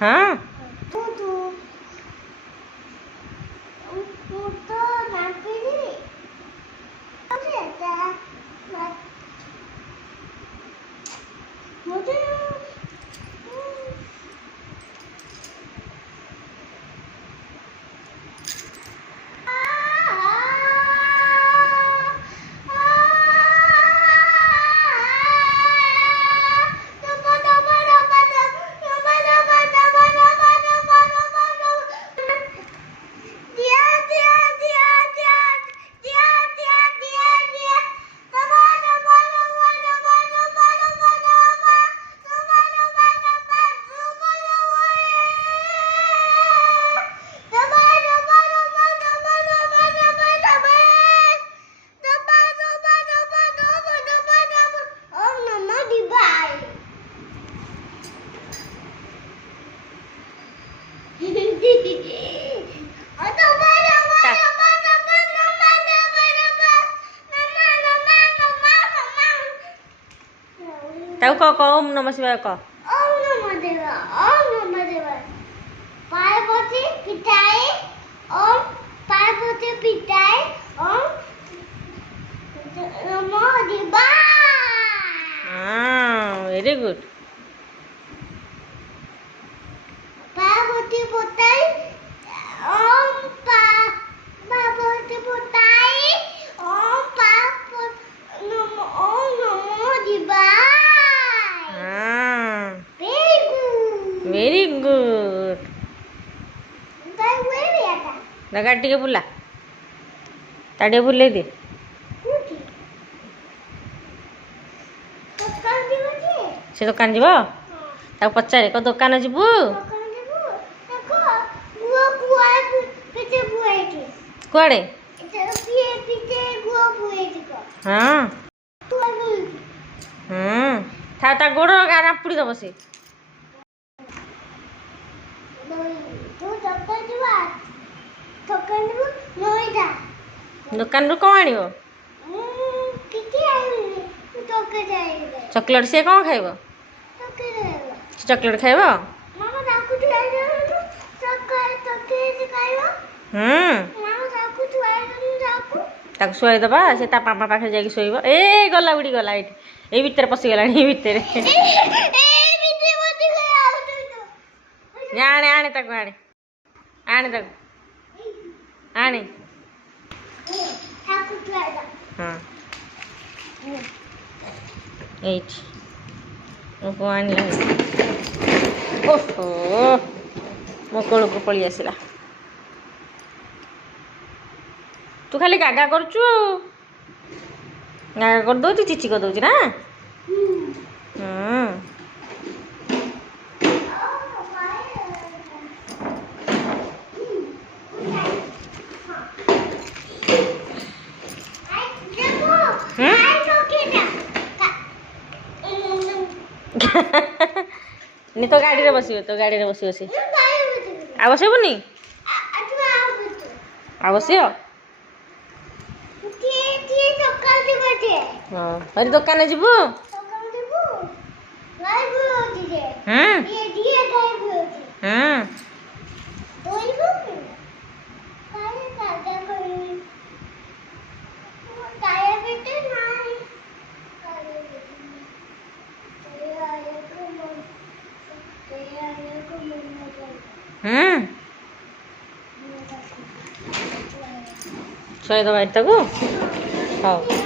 हाँ ताऊ कह ओम नमः शिवाय कह ओम नमः देवाय पार्वती पिताय ओम पार्वती पिताय ओम नमः देवाय। हाँ वेरी गुड। पार्वती पिताय ओम पार्वती पिताय ओम नमः देवाय। Very good. लगा टिके बुला ताड़े बुले दे से दुकान जीव ताको पचारे को दुकान जीवु कुआड़े हाँ था गोड़ रापुड़ी दब से दुकान रू कौन आनिब चॉकलेट से कौन खाइब चॉकलेट खाइब ताको शुआई दबा से ता मामा पाखे जाके शोइब ए गला उड़ी गला एठी ए भीतर पसी गला ए भीतर आने आने ताको आने आने ताको आने हाँ एठी ओको आनी ओहो मो कोल को पड़ी आसिला तू खाली गागा करचु गागा कर दो चिची कर दो ना नी तो गाड़ी रे बसियो तो गाड़ी रे बसियो से आवश्यकनी आवश्यक हाँ अरे दुकान जीवु ଶହେ ଦବା ଏଟାକୁ ହଉ।